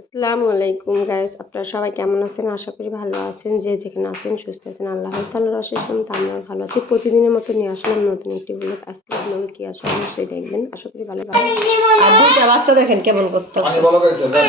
আসসালামু আলাইকুম গাইস আপনারা সবাই কেমন আছেন? আশা করি ভালো আছেন। যে যেখানে আছেন সুস্থ আছেন। আল্লাহ তাআলার অশেষ তা আমরা ভালো আছি। প্রতিদিনের মতো নিয়ে আসলাম নতুন একটি ব্লগ আজকে ব্লগে কি আসলে অবশ্যই দেখবেন। আশা করি ভালো ভালো আর দুইটা বাচ্চা দেখেন কেমন করতে পানি বলো গেছে দেন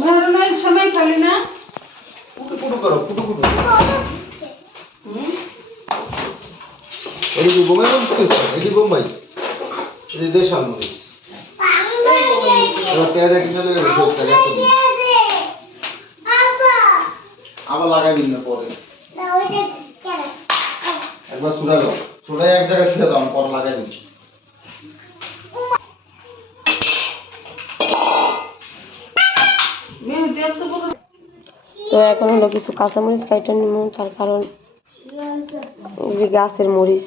মেহরুনের সময় খালি না কুটু করো কুটু কুটু এদিকে বোম্বাই মরিচ এটি বোম্বাই এটি দেশাল মরিচ পেঁয়াজ কিনে লেগে। আবার লাগাই দিন না পরে। একবার চুড়ালো চুড়াই এক জায়গায় ছেড়ে দাও পরে লাগাই দিন এত বড় তো এখন হলো কিছু কাঁচামরিচ কাইটা নিব তার কারণ গাছের মরিচ।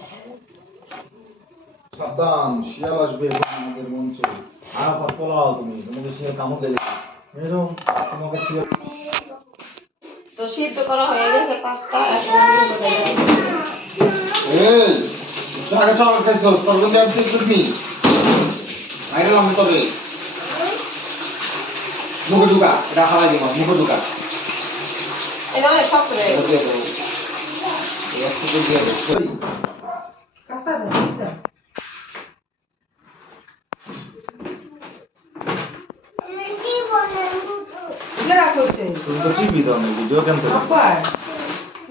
সাবধান শিয়াল আসবে আমাদের মঞ্চে। আরাফাত পোলাও তুমি তোমাকে শিয়াল কামড় দেবে। এরকম তোমাকে শিয়াল তো সিদ্ধ করা হয়ে গেছে পাঁচটা এখন আমি বলে দিই। এই আগে চল খাইছো তোর বন্ধু আর তুই মুখে ঢুকা এটা খাওয়াই দিব মুখে ঢুকা। টিভি দাও না ভিডিও কেন তো আপা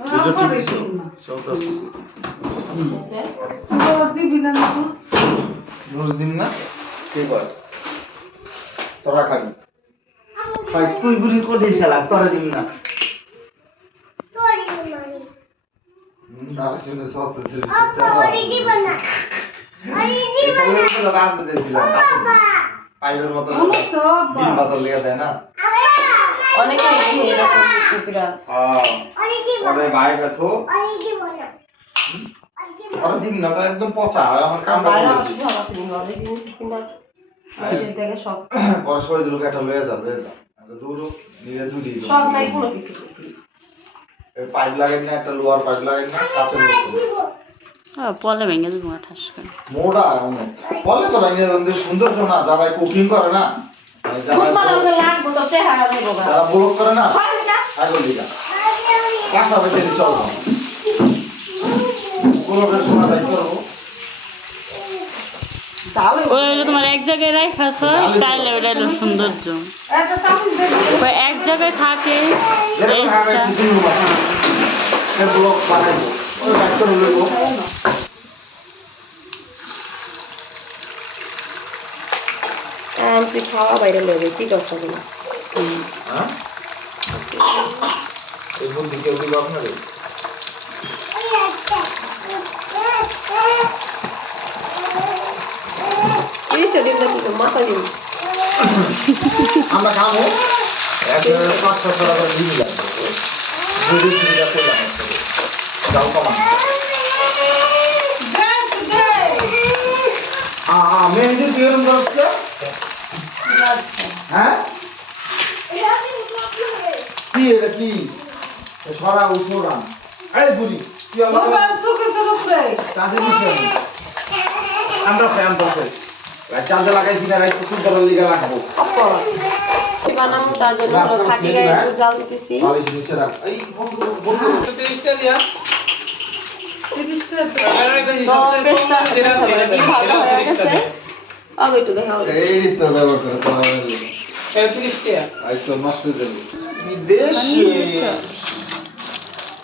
ভিডিও আপা টিভি সব তো রোজ দিবি না না রোজ দিন না কে কয় তোরা খাবি তুই বুড়ি কঠিন চালাক তোরা দিন না মানুষের থেকে সব পরে সবাই দিল একটা লয়ে যা লয়ে যা দৌড়ো নিয়ে দুটি সব নাই। কোনো কিছু পাইপ লাগাই না একটা লোহার পাইপ লাগাই না কাঁচের পলে ভেঙে দেবো ঠাস করে। মোটা অনেক বলে তো ভাই নিজেদের সৌন্দর্য না যারা কুকিং করে না মানে যারা মানে না যারা ব্লগ করে না হয় না। কাঁচা বেঁচে চল। ব্লগের শোনা তাই করব। তাহলে ওই হলো তোমার এক জায়গায় রাখাছ তাইলে ওটা সৌন্দর্য। জায়গায় থাকে তুই খাওয়া বাইরে লেগে কি হ্যাঁ দিন না মাথা দিন আমরা খাব লাগবে হ্যাঁ মেহেন্দি তুই এরকম করছে কি এটা কি? এ সরা। উঠোরাম এই বুড়ি কি আমরা ফ্যান দরকার চাঁদে লাগাইছি না রাইতে সুন্দর লিগা রাখব বানাবো তার জন্য খাটি গায়ে একটু জাল দিতেছি। বালিশ নিচে রাখ। এই বন্ধু বন্ধু। 30টা তো পেস্টটা কি ভালো গেছে? আগে একটু দেখা হবে। এই তো ব্যবহার করে তো হবে আই তো নষ্ট করে দেবো বিদেশি।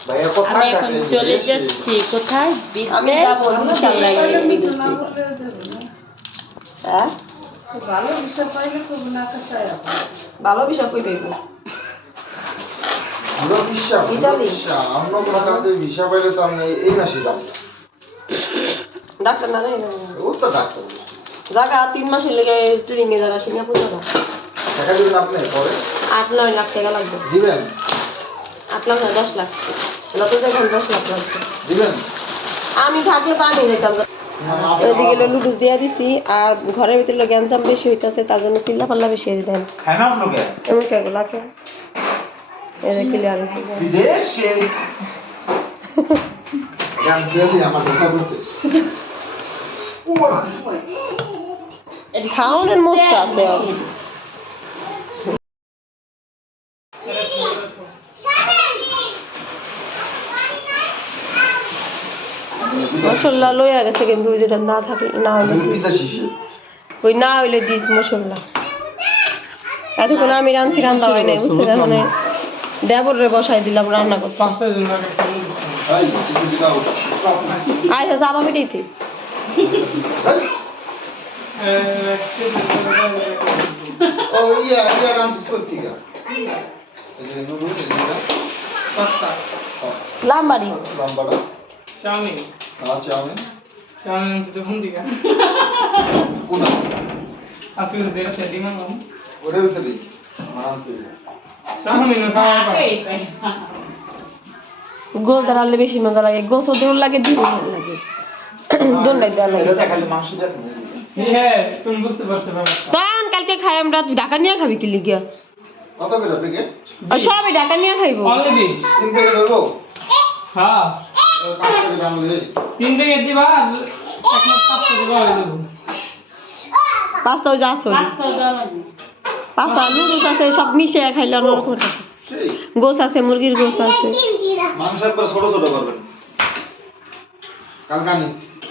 ভাইয়া আমি কোথায় এখন চলে যাচ্ছি। কোথায়? বিদেশ হ্যাঁ? ভালো বিষয় পাইলে খুব না ভালো বিষয় কই পাইবো? ইতালি। অন্য কোনো পাইলে তো আমি এই মাসে যাব। ডাক্তার না জানি ও তো ডাক্তার। জায়গা তিন মাসের লেগে ট্রেনিং এ জায়গা সিঙ্গাপুর জায়গা টাকা দিবেন আপনি পরে? আট নয় লাখ টাকা লাগবে। দিবেন? আট লাখ না দশ লাখ। যত দেখুন দশ লাখ লাগবে। দিবেন? আমি থাকলে তো আমি যেতাম ওইদিকে লুডুস দিয়ে দিছি আর ঘরের ভিতরে গ্যাঞ্জাম বেশি হইতাছে তার জন্য চিল্লা পাল্লা বেশি হয়ে দেন খায় না লোকে এমন কে? গুলাকে এই যে ক্লিয়ার হয়েছে বিদেশে? গান দিয়ে দিই আমার দেখা করতে? খাওয়ানোর মোস্ট আছে। মশলা লইয়া গেছে কিন্তু ওই যেটা না থাকলে না হইলে ওই না হইলে দিস মশলা। এতক্ষণ আমি রাঁধছি রান্না হয় নাই বুঝছে মানে দেবরে বসাই দিলাম রান্না করতে। আচ্ছা যাবা বেরিয়েতে ও ইয়া ইয়া রান্সিস করতে গা লাম্বাড়ি। লম্বাটা চাউমিন। না চাউমিন। চাউমিন আনছি কোন দিকে কোন আজকে তো দেড় সেটি মাংলাম ওরে ভিতরে চাউমিন খাওয়া গোস রান্নলে বেশি মজা লাগে। গোসও দেওয়ার লাগে ভালো লাগে। দোনটাই দেওয়া লাগে। এটা দেখালে মাংস দেখো ইয়েস তুমি বুঝতে পারছ ব্যাপারটা। তান কালকে খাই আমরা। তুই ঢাকা নিয়ে খাবি কি লিগিয়া সবই ঢাকা নিয়ে খাইবো। অলরেডি তিন প্যাকেট হইব হ্যাঁ পাঁচ প্যাকেট আনলে তিন থেকে দিবা আর পাঁচটা দিবা হয়ে দেবো পাস্তা যা পাস্তা নুডলস আছে সব মিশে খাইলে অন্যরকম গোস আছে মুরগির গোস আছে।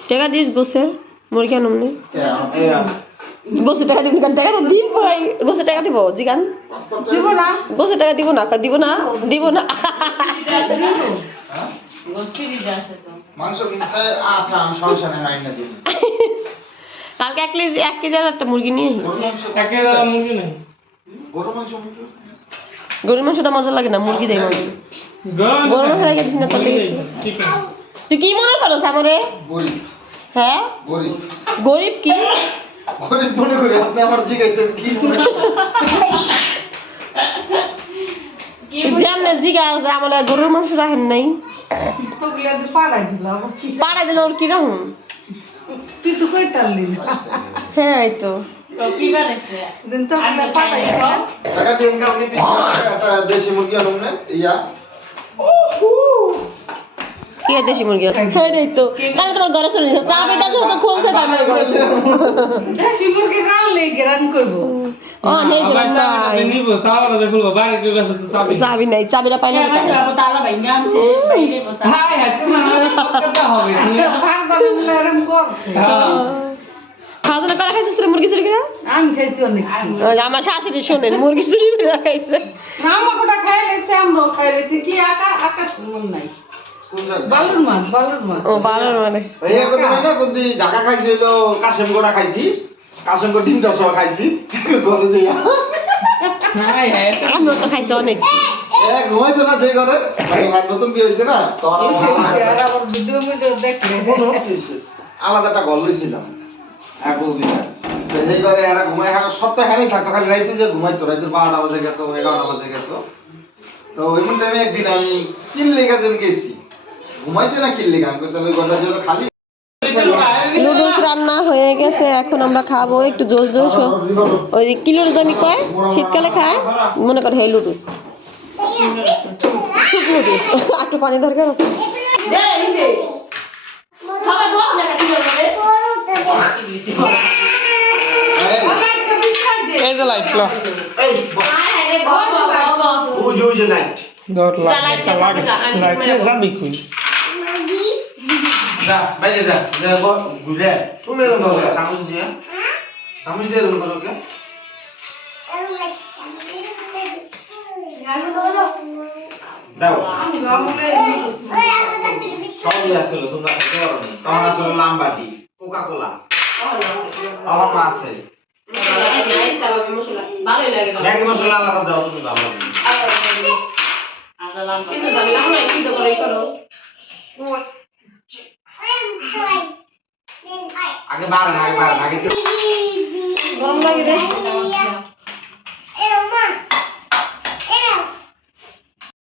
টাকা দিস গোসের মুরগি আনুম নি। এই গোসের টাকা দিবি টাকা তো দিব ভাই টাকা দিব জিগান। দিব না। টাকা দিব না দিব না দিব না। মাংস কিনতে আচ্ছা কালকে এক কেজি এক কেজি আর একটা মুরগি নিয়ে গরু মাংস একে মুরগি নেই। গরু মাংস মুরগি? গরুর মাংসটা মজা লাগে না মুরগি দেয় মজা গরম মাংস দিস না আছে। তুই কি মনে করো সামরে হ্যাঁ? গরিব। গরিব কি? গরিব মনে করি আপনি আমার জিজ্ঞাসা কি মনে যেমন আছে আমার গরুর মাংস রাখেন নাই। তো পাড়াই দিল আবার কি ওর কীরকম? তুই তো। কই টানলি হ্যাঁ এই তো দেশি মুরগি আনুন না ইয়া। কি দেশি মুরগি? হ্যাঁ এই তো। কাল তোমার ঘরে চলে যাচ্ছে চা বেটা যত খুলছে তার মানে ঘরে। চলে দেশি মুরগি রানলে গ্রান করব। ও নেই চাবিটা নাই নিব চাওয়াটা খুলবো। বাইরে কেউ কাছে তো চাবি চাবি নাই চাবিটা পাইলে হ্যাঁ হ্যাঁ তোমার কথা হবে তুমি ভাত জানলে এরকম করছে। হ্যাঁ। খাওয়া দাওয়া করে খাইছিস রে মুরগি চুরি করে? আমি খাইছি অনেক। আমার শাশুড়ি শোনেন মুরগি চুরি করে খাইছে। আমরা কোটা খাই লেছি আমরাও খাই লেছি। কি আকা? আকা মন নাই। বালুর ও মানে। এই কথা না ঢাকা খাইছি কাশেমগড়া খাইছি। হ্যাঁ হ্যাঁ আমরা তো খাইছি অনেক। ঘুমাইতো না যে ঘরে। নতুন বিয়ে হয়েছে না আলাদা একটা ঘর লইছিলাম একল দিনে তো সেই ঘরে এরা ঘুমাই হারা সপ্তাহে হানি থাকতো খালি রাইতে যে ঘুমাইতো রাইতে বারোটা বাজে গেত এগারোটা বাজে গেত। তো ওই টাইমে একদিন আমি তিন কিনলে গেছেন গেছি। ঘুমাইতে না কিনলে ওই খালি নুডলস রান্না হয়ে গেছে এখন আমরা খাব একটু জল জল সব ওই যে কিলোর জানি কয়? শীতকালে খায়? মনে করে এই লুডুস নুডলস। একটু পানি দরকার আছে এই যে লাইট লো। যে লাইট ডট লাইট লাগে লাইট কই? যা বাইরে যা যা ঘুরে তুমি এরকম করো চামচ দিয়ে চামচ দিয়ে এরকম করো কে দাও। সবই আসলে তোমরা খেতে পারো নি। তখন আসলে লাম্বাটি কোকা কোলা আমার মা আছে। ম্যাগি মশলা আলাদা দাও তুমি ভালো আগে বাড়েন আগে বাড়েন আগে গরম লাগে রে